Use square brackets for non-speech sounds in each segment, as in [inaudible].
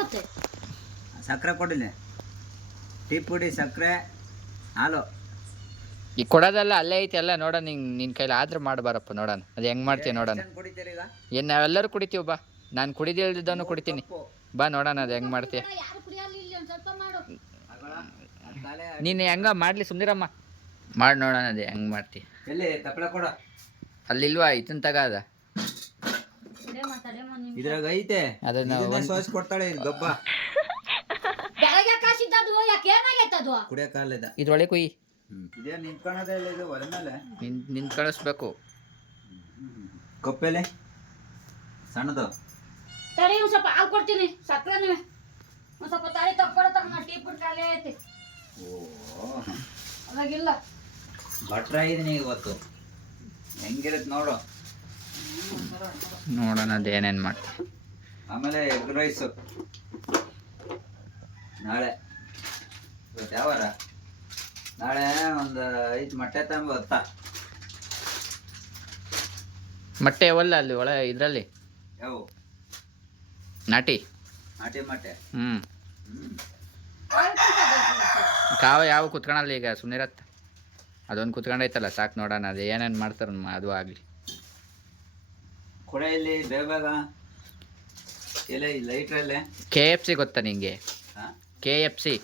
ಮತ್ತೆ? ಸಕ್ಕರೆ ಕೊಡಿಲ್ಲ ಟೀ ಪುಡಿ ಸಕ್ಕರೆ ಹಾಲು. ಈಗ ಕೊಡೋದಲ್ಲ ಅಲ್ಲೇ ಐತಿ ಎಲ್ಲ ನೋಡೋಣ ನಿಂಗೆ ನಿನ್ನ ಕೈಲಿ ಆದ್ರೆ ಮಾಡಬಾರಪ್ಪ ನೋಡೋಣ. ಅದು ಹೆಂಗೆ ಮಾಡ್ತೀಯ ನೋಡೋಣ. ಎಷ್ಟು ಕುಡಿತೀರಿ ಈಗ? ಏನು ನಾವೆಲ್ಲರೂ ಕುಡಿತೀವಿ ಬಾ. ನಾನು ಕುಡಿದಿಲ್ದವನು ಕುಡಿತೀನಿ. ಬಾ ನೋಡೋಣ ಅದು ಹೆಂಗೆ ಮಾಡ್ತೀಯ. ಯಾರು ಕುಡಿಯಲ್ಲ ಇಲ್ಲಿ ಒಂದ್ ಸ್ವಲ್ಪ ಮಾಡು. ಅಗಳ, ಅದ್ ತಲೆ ನೀನು ಹೆಂಗ ಮಾಡಲಿ ಸುಮ್ನಿರಮ್ಮ. ಮಾಡಿ ನೋಡೋಣ ಅದು ಹೆಂಗೆ ಮಾಡ್ತೀಯ. ಎಲ್ಲಿ ತಪ್ಪಳ ಕೊಡ. ಅಲ್ಲಿಲ್ವಾ ಇದನ್ನ ತಗ ಅದ. ಇದ್ರಾಗ ಐತೆ. ಅದನ್ನ ಇದನ್ನ ಒಂದ್- ಸೋಸ್ ಕೊಡ್ತಾಳೆ ಇದು ಗಬ್ಬ [laughs] ಬೆಳಗ್ಗೆ ಕಾಸಿದ್ದದು ಯಾಕೆ ಏನಾಗೈತೆ ಅದು ಕುಡಿಯಕ್ಕಾಗಲಿದ ಇದ್ರೊಳಗೆ ಕುಯ್. ಇದೇ ನಿಂತ್ಕೊಳೋದೇ ಇಲ್ಲ ಇದು ಹೊಲ ಮೇಲೆ? ನಿನ್ ನಿನ್ ಕಳಿಸ್ಬೇಕು. ಕಪ್ಪೆಲೆ? ಸಣ್ಣದು. ತಡಿ ಒಂದ್ ಸ್ವಲ್ಪ ಹಾಲು ಕೊಡ್ತೀನಿ. ಸಕ್ಕರೆ ನೀವು. ಒಂದ್ ಸ್ವಲ್ಪ ತಾಳಿ ತಕ್ಕೊಡತ್ತ ತಮ್ಮ ಟೀ ಪುಡ್ ಖಾಲಿ ಐತಿ. ಓ ಅದಾಗಿಲ್ಲ ಭಟ್ರ ಇದೀನಿ ಇವತ್ತು. ಹೆಂಗಿರತ್ ನೋಡು. ನೋಡೋಣ ಅದು ಏನೇನು ಮಾಡ್ತೀಯ ಆಮೇಲೆ ಎಗ್ ರೈಸು. ನಾಳೆ. ಇವತ್ತು ಯಾವಾರ? ನಾಳೆ ಒಂದು ಐದು ಮೊಟ್ಟೆ ತಂಬ ಹೊತ್ತ ಮೊಟ್ಟೆ ಒಲ್ಲ ಅಲ್ಲಿ ಒಳ ಇದರಲ್ಲಿ? ಯಾವ? ನಾಟಿ. ನಾಟಿ ಮೊಟ್ಟೆ. ಹ್ಞೂ ಕಾವ ಯಾವ ಕುತ್ಕೊಳಲ್ಲ ಈಗ ಸುಮ್ಮನಿರತ್ತ ಅದೊಂದು ಕುತ್ಕೊಂಡೈತಲ್ಲ ಸಾಕು ನೋಡೋಣ ಅದು ಏನೇನು ಮಾಡ್ತಾರ ಅದು ಆಗಲಿ. ಕೊಡೆ ಇಲ್ಲಿ ಬೇಗ ಬೇಗ ಎಲೆ ಲೈಟ್ರಲ್ಲೇ ಕೆ ಎಫ್ ಸಿ ಗೊತ್ತಾ ನಿಂಗೆ? ಹಾಂ? K F C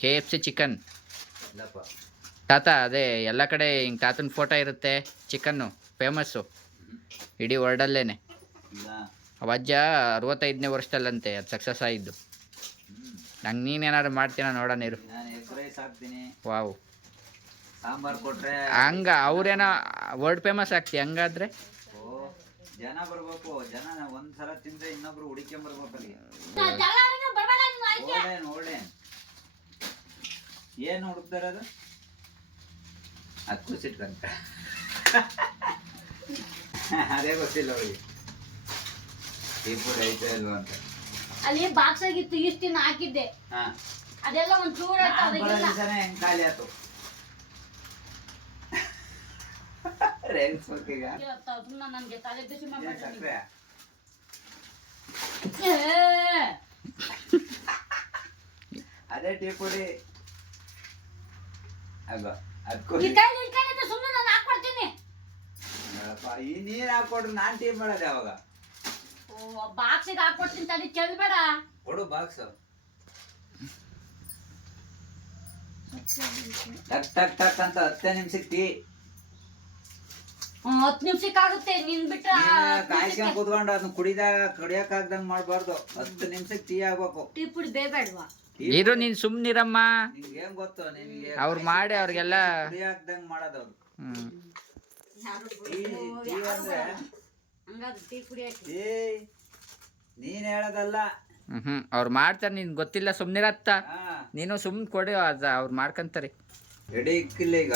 K F C chicken ಇಲ್ಲಪ್ಪ. ತಾತ ಅದೇ ಎಲ್ಲ ಕಡೆ ಹಿಂಗೆ ತಾತನ ಫೋಟೋ ಇರುತ್ತೆ ಚಿಕನ್ನು ಫೇಮಸ್ಸು ಇಡೀ ವರ್ಲ್ಡಲ್ಲೇನೆ ಇಲ್ಲ. ಅವಜ್ಜ ಅರವತ್ತೈದನೇ ವರ್ಷದಲ್ಲಂತೆ ಅದು ಸಕ್ಸಸ್ ಆಯಿದ್ದು ನಂಗೆ ನೀನೇನಾದ್ರು ಮಾಡ್ತೀನ ನೋಡೋಣ ಇರು. ನಾನು ಎಗ್ ರೈಸ್ ಹಾಕ್ತೀನಿ. ವಾವ್. ಸಾಂಬಾರ್ ಕೊಟ್ಟರೆ ಹಂಗ ಅವ್ರೇನೋ ವರ್ಲ್ಡ್ ಫೇಮಸ್ ಆಗ್ತಿ ಹಂಗಾದ್ರೆ? ಜನ ಬರ್ಬೇಕು ಜನ ಒಂದ್ಸಲ ತಿಂದ್ರೆ ಇನ್ನೊಬ್ರು ಅಲ್ಲಿ. ಆಯ್ಕೆ. ಓಡೇನ್ ಓಡೇನ್ ಏನ್ ಹುಡುಕ್ತಾರ ಅದು ಅದು ಸಿಟ್ಕಂತ. ಅದೇ ಗೊತ್ತಿಲ್ಲ ಅವ್ರಿಗೆ ಸೀಫುಡ್ ಐತೆ ಅಲ್ವಾ ಅಂತ. ಅಲ್ಲಿ ಬಾಕ್ಸ್ ಆಗಿತ್ತು ಇಷ್ಟು ದಿನ ಹಾಕಿದ್ದೆ. ಹಾ. ಅದೆಲ್ಲ ಒಂದ್ ಚೂರ್ ಹೆಂಗ್ ಖಾಲಿ ಆಯ್ತು. ಮಾಡ್ಬೇಡ ಸಕ್ರೆ ಏ, ಅದೇ ಟೀ ಪುಡಿ. ಅಲ್ವ ಈ ನೀರ್ ಹಾಕೊಡ್ರಿ ನಾನ್ ಟೀ ಮಾಡೋದು ಯಾವಾಗ? ಓ ಬಾಕ್ಸಿಗೆ ಹಾಕ್ಕೊಡ್ತೀನಿ ತಡಿ ಚೆಲ್ಬೇಡ ಕೊಡು ಬಾಕ್ಸ್ ಟಕ್ ಟಕ್ ಟಕ್ ಅಂತ ಹತ್ತೇ ನಿಮಿಷಕ್ಕೆ ಟೀ. ಹತ್ತು ನಿಮಿಷಕ್ಕೆ ಆಗುತ್ತೆ ನೀನ್ ಬಿಟ್ರೆ ಕಾಯ್ಸ್ಕೊಂಡ್ ಕುತ್ಕೊಂಡು ಅದನ್ನ ಕುಡಿದಾಗ ಕುಡಿಯಕ್ ಆಗ್ದಂಗ್ ಮಾಡ್ಬಾರ್ದು. ಹತ್ತು ನಿಮಿಷಕ್ಕೆ ಟೀ ಆಗ್ಬೇಕು. ಟೀ ಪುಡಿ ಬೇಬೇಡ್ವಾ? ಇರು ನೀನು ಸುಮ್ಮನಿರಮ್ಮ ನಿಂಗೆ ಏನ್ ಗೊತ್ತು ನಿನ್ಗೆ ಅವ್ರು ಮಾಡಿ ಅವ್ರಿಗೆಲ್ಲ ಕುಡಿಯಾಕ್ದಂಗ್ ಮಾಡೋದವ್ರು. ಹ್ಞೂ ಟೀ ಟೀ ಅಂದ್ರೆ ಹಂಗಾದ್ರೆ ಟೀ ನೀನ್ ಹೇಳೋದಲ್ಲ. ಹ್ಞೂ ಅವ್ರು ಮಾಡ್ತಾರೆ ನಿನ್ ಗೊತ್ತಿಲ್ಲ ಸುಮ್ನಿರತ್ತ. ನೀನು ಸುಮ್ನ ಕೊಡಿ ಅದ ಅವ್ರ ಮಾಡ್ಕಂತಾರೆ. ರೆಡಿ ಇಕ್ಕಿಲ್ಲ ಈಗ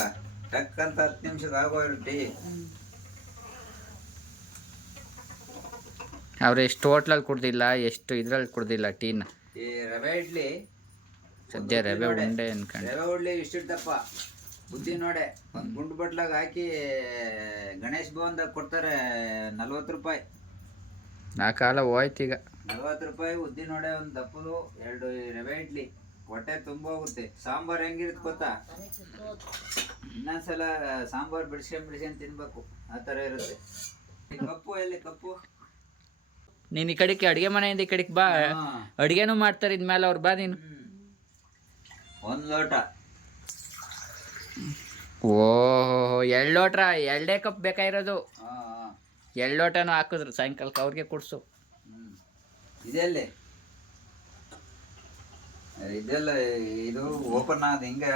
ಟಕ್ ಅಂತ ಹತ್ತು ನಿಮಿಷದಾಗ ಆಗೋ ಟೀ ಅವ್ರು ಎಷ್ಟು ಹೋಟ್ಲಲ್ಲಿ ಕುಡ್ದಿಲ್ಲ ಎಷ್ಟು ಇದ್ರಲ್ಲಿ ಕುಡ್ದಿಲ್ಲ ಟೀನ. ಈ ರವೆ ಇಡ್ಲಿ. ಸದ್ಯ ರವೆ ಉಂಡೆ ಅನ್ಕೊಂಡು. ರವೆ ಉಡ್ಲಿ ಇಷ್ಟಿಟ್ಟಪ್ಪ ಬುದ್ಧಿ ನೋಡೆ. ಒಂದು ಗುಂಡು ಬಟ್ಲಾಗ ಹಾಕಿ ಗಣೇಶ್ ಭವನ್ದಾಗ ಕೊಡ್ತಾರೆ ನಲ್ವತ್ತು ರೂಪಾಯಿ. ನಾ ಕಾಲ ಹೋಯ್ತು ಈಗ. ನಲ್ವತ್ತು ರೂಪಾಯಿ ಉದ್ದಿ ನೋಡೆ ಒಂದು ದಪ್ಪದು ಎರಡು ರವೆ ಇಡ್ಲಿ. ಹೊಟ್ಟೆ ತುಂಬ ಹೋಗುತ್ತೆ ಸಾಂಬಾರ್ ಹೆಂಗಿರುತ್ತೆ ಗೊತ್ತಾ? ಇನ್ನೊಂದ್ಸಲ ಸಾಂಬಾರ್ ಬಿಡ್ಸ್ಕೊಂಡ್ ಬಿಡಿಸ್ಕೊಂಡ್ ತಿನ್ಬೇಕು. ಆ ಥರ ಇರುತ್ತೆ. ಕಪ್ಪು ಎಲ್ಲಿ ಕಪ್ಪು? ನೀನು ಈ ಕಡೆಗೆ ಅಡಿಗೆ ಮನೆಯಿಂದ ಈ ಕಡೆಗೆ ಬಾ. ಅಡಿಗೆನೂ ಮಾಡ್ತಾರೆ ಇದ್ಮೇಲೆ ಅವ್ರು ಬಾ ನೀನು. ಒಂದ್ ಲೋಟ. ಓಹೋ ಎರಡು ಲೋಟ್ರ? ಎರಡೇ ಕಪ್ ಬೇಕಾಗಿರೋದು. ಎಳ್ ಲೋಟನು ಎರಡು ಲೋಟನೂ ಹಾಕಿದ್ರು. ಸಾಯಂಕಾಲಕ್ಕೆ ಅವ್ರಿಗೆ ಕೊಡ್ಸು. ಇದೆಲ್ಲಿ? ಇದೆಲ್ಲ ಇದು ಓಪನ್ ಆದ ಹಿಂಗ?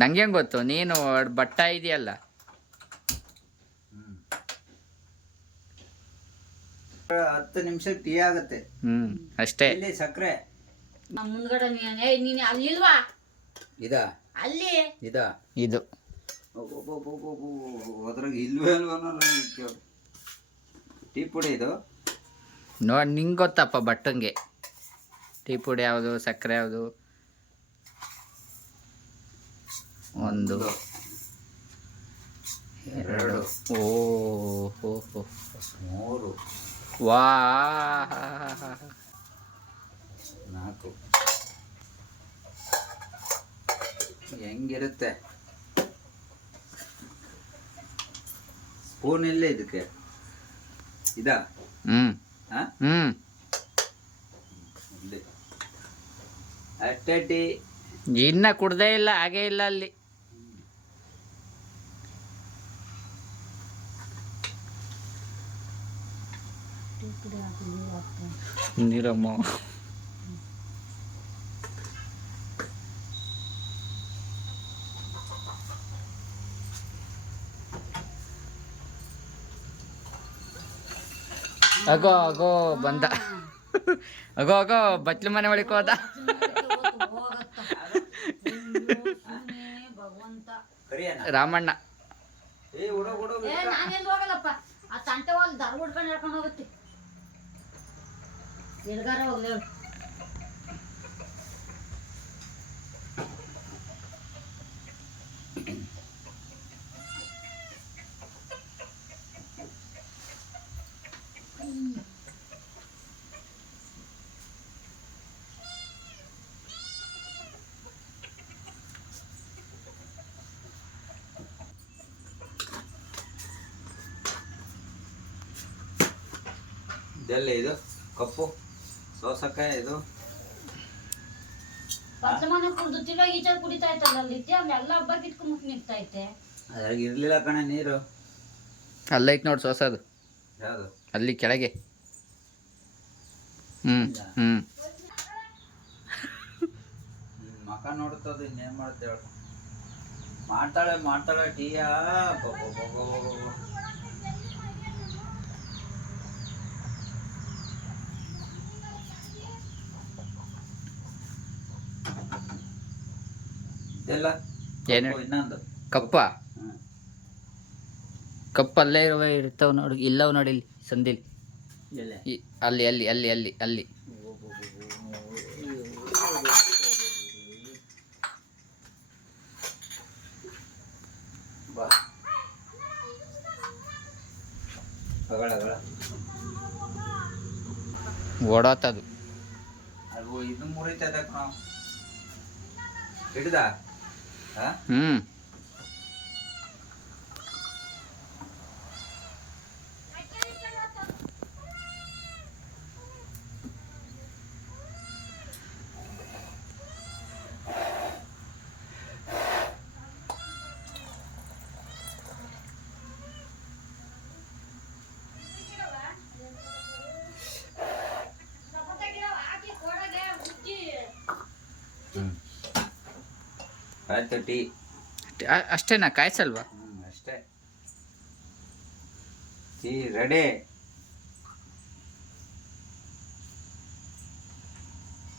ನಂಗೆ ಹೆಂಗ್ ಗೊತ್ತು? ನೀನು ಬಟ್ಟ ಇದೆಯಲ್ಲ. ಹತ್ತು ನಿಮಿಷ ಟೀ ಆಗುತ್ತೆ. ಹ್ಞೂ ಅಷ್ಟೇ. ಇಲ್ಲಿ ಸಕ್ಕರೆ. ನಮ್ಮ ಮುಂದ್ಗಡೆ ನೀನು ಏಯ್ ನೀನು ಅಲ್ಲಿ ಇಲ್ವಾ? ಇದ? ಅಲ್ಲಿ. ಇದ? ಇದು. ಅದ್ರಾಗ ಇಲ್ವೇ ಅಲ್ವ ಟೀ ಪುಡಿ ಇದು? ನೋಡಿ ನಿಂಗೆ ಗೊತ್ತಪ್ಪ ಬಟ್ಟಂಗೆ. ಟೀ ಪುಡಿ ಯಾವುದು ಸಕ್ಕರೆ ಯಾವುದು? ಒಂದು ಎರಡು. ಓ ಹೋ ಹೋ. ಮೂರು. ವಾ ನಾಲ್ಕು. ಹೆಂಗಿರುತ್ತೆ? ಸ್ಪೂನ್ ಇಲ್ಲೇ ಇದಕ್ಕೆ? ಇದಾ? ಹ್ಮ್. ಹಾ? ಹ್ಮ್. ಅಷ್ಟೇ ಟೀ ಇನ್ನ ಕುಡ್ದೇ ಇಲ್ಲ ಹಾಗೆ ಇಲ್ಲ ಅಲ್ಲಿ. ನೀರಮ್ಮ. ಅಗೋ ಅಗೋ ಬಂದ. ಅಗೋ ಅಗೋ ಬಚ್ಲು ಮನೆ ಒಳಗೆ ಹೋದ. ರಾಮಣ್ಣ. ಏ ನಾನೇನ್ ಹೋಗಲ್ಲಪ್ಪ? ಆ ತಂಟೆ ಹೋಗಿ ದರ ಹುಡ್ಕೊಂಡು ಹೇಳ್ಕೊಂಡು ಹೋಗುತ್ತೆ. ಎಲ್ಗಾರ ಹೋಗ್ಲಿ ಇದೆಲ್ಲ ಇದು? ಕಪ್ಪು? ಸೋಸಕ್ಕೆ ಇದು? ಪಂಚಮಾನ ಕುಡ್ದು ತಿರ್ಗಾ ಈಚೆ ಕುಡಿತಾ ಇತ್ತಲ್ಲ ಅಲ್ಲಿ ಇದ್ದೆ ಅಲ್ಲಿ ಎಲ್ಲ ಹಬ್ಬ ಕಿತ್ಕೊಂಡ್ ನಿಂತಾ ಐತೆ ಅದ್ರಾಗ ಇರ್ಲಿಲ್ಲ ಕಣ ನೀರು. ಅಲ್ಲೈತ್ ನೋಡಿ ಸೋಸದು ಯಾವುದು? ಅಲ್ಲಿ ಕೆಳಗೆ. ಹ್ಮ್ ಹ್ಮ್. ಮಕ ನೋಡ್ತದ ಇನ್ನೇನ್ ಮಾಡುತ್ತೆ ಹೇಳು. ಮಾಡ್ತಾಳೆ ಮಾಡ್ತಾಳೆ ಟೀಯಾ. ಇದೆಲ್ಲ ಏನು? ಕಪ್ಪು ಇನ್ನೊಂದು. ಕಪ್ಪ? ಹ್ಮ್. ಅಲ್ಲೇ ಇರುವ ಇರ್ತಾವ ನೋಡಿ ಇಲ್ಲವ್ ನೋಡಿ ಇಲ್ಲಿ ಸಂದಿಲಿ. ಈ- ಅಲ್ಲಿ ಅಲ್ಲಿ ಅಲ್ಲಿ ಅಲ್ಲಿ ಅಲ್ಲಿ. ಬಾ. ಅಗಳ ಅಗಳ ಓಡೋತದು. ಅದು ಇದು ಮುರಿತದ ಕಣ. ಹಿಡ್ದ? ಹಾ ಹ್ಮ್ ಆಯ್ತು ಟೀ ಅಷ್ಟೇನಾ? ಕಾಯ್ಸಲ್ವಾ? ಹ್ಮ್ ಅಷ್ಟೇ. ಟೀ ರೆಡಿ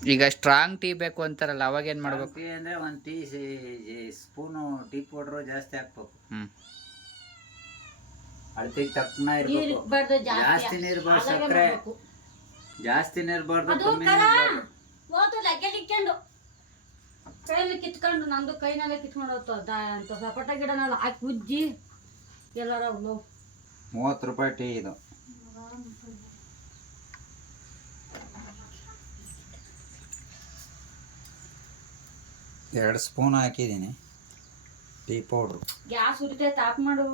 ಈಗ ಸ್ಟ್ರಾಂಗ್ ಟೀ ಬೇಕು ಅಂತಾರಲ್ಲ ಅವಾಗ ಏನ್ ಮಾಡ್ಬೇಕು? ಟೀ ಅಂದ್ರೆ ಒಂದು ಟೀ ಸ್ಪೂನು ಟೀ ಪೌಡ್ರು ಜಾಸ್ತಿ ಹಾಕ್ಬೇಕು. ಹ್ಮ್. ಅಳತೆಗೆ ತಕ್ಕನ ಇರಬೇಕು. ಜಾಸ್ತಿ. ಜಾಸ್ತಿ ನೀರ್ ಬಾರ್ದು ಆದಾಗೆ ಸಕ್ಕರೆ. ಜಾಸ್ತಿ ನೀರ್ ಬಾರ್ದು ಅದು ಕಮ್ಮಿ ಕರ! ಕೈಯಲ್ಲಿ ಕಿತ್ಕೊಂಡು ನಂದು ಕೈನಲ್ಲೇ ಕಿತ್ಕೊಂಡು ದ ಅಂತ ಸಪಟ ಗಿಡನೆಲ್ಲ ಹಾಕಿ ಉಜ್ಜಿ. ಎಲ್ಲರ ಮೂವತ್ತು ರೂಪಾಯಿ ಟೀ ಇದು. ಎರಡು ಸ್ಪೂನ್ ಹಾಕಿದ್ದೀನಿ. Tea powder. ಗ್ಯಾಸ್ ಉರಿತೈತೆ ತಾಪ್ ಮಾಡು.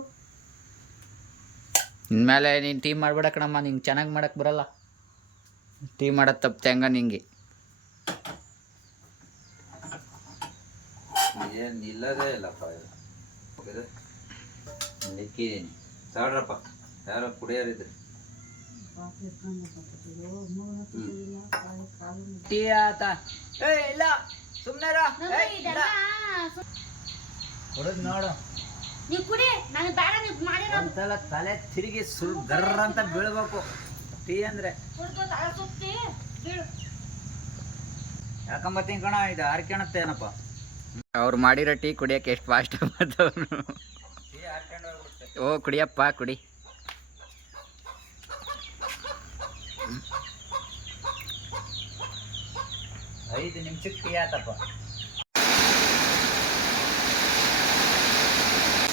ಇನ್ಮೇಲೆ ನೀನು ಟೀ ಮಾಡ್ಬೇಡ ಕಣಮ್ಮ ನಿಂಗೆ ಚೆನ್ನಾಗಿ ಮಾಡಕ್ಕೆ ಬರಲ್ಲ. ಟೀ ಮಾಡೋದು ತಪ್ಪು ಹೆಂಗ ನಿಂಗೆ? ಏನು ನಿಲ್ಲದೇ ಇಲ್ಲಪ್ಪ ಇದು ಇದು ಇಕ್ಕಿದ್ದೀನಿ ತಗೊಳ್ರಪ್ಪ ಯಾರೋ ಕುಡಿಯೋರಿದ್ರಿ ಟೀ ಆತ. ಏ ಇಲ್ಲ. ಸುಮ್ಮನೆ ಕುಡಿದ್ ನೋಡು. ನೀವು ಕುಡಿ. ನನಗೆ ಬೇಡ ನೀವು ಮಾಡಿರೋ ಒಂದ್ಸಲ ತಲೆ ತಿರುಗಿ ಸುಲ್ ಗರ್ರ ಅಂತ ಬೀಳ್ಬೇಕು. ಟೀ ಅಂದ್ರೆ. ಕುಡ್ದು ತಲೆ ಸುತ್ತಿ. ಬೀಳು. ಯಾಕಂಬತ್ತೀನಿ ಕಣ ಇದು ಹಾರ್ಕೊಳತ್ತೇನಪ್ಪ ಅವ್ರು ಮಾಡಿರೋ ಟೀ ಕುಡಿಯಕ್ಕೆ ಎಷ್ಟು ಫಾಸ್ಟ್ ಮಾಡ್ತವ್ರು ಓ ಕುಡಿಯಪ್ಪ ಕುಡಿ. ಐದು ನಿಮಿಷಕ್ಕೆ ಟೀ ಆತಪ್ಪ.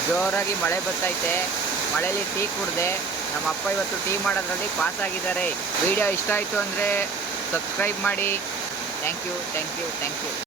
ಜೋರಾಗಿ ಮಳೆ ಬರ್ತೈತೆ. ಮಳೆಯಲ್ಲಿ ಟೀ ಕುಡ್ದೆ. ನಮ್ಮ ಅಪ್ಪ ಇವತ್ತು ಟೀ ಮಾಡೋದ್ರಲ್ಲಿ ಪಾಸ್ ಆಗಿದ್ದಾರೆ. ವಿಡಿಯೋ ಇಷ್ಟ ಆಯಿತು ಅಂದರೆ ಸಬ್ಸ್ಕ್ರೈಬ್ ಮಾಡಿ. Thank you thank you thank you.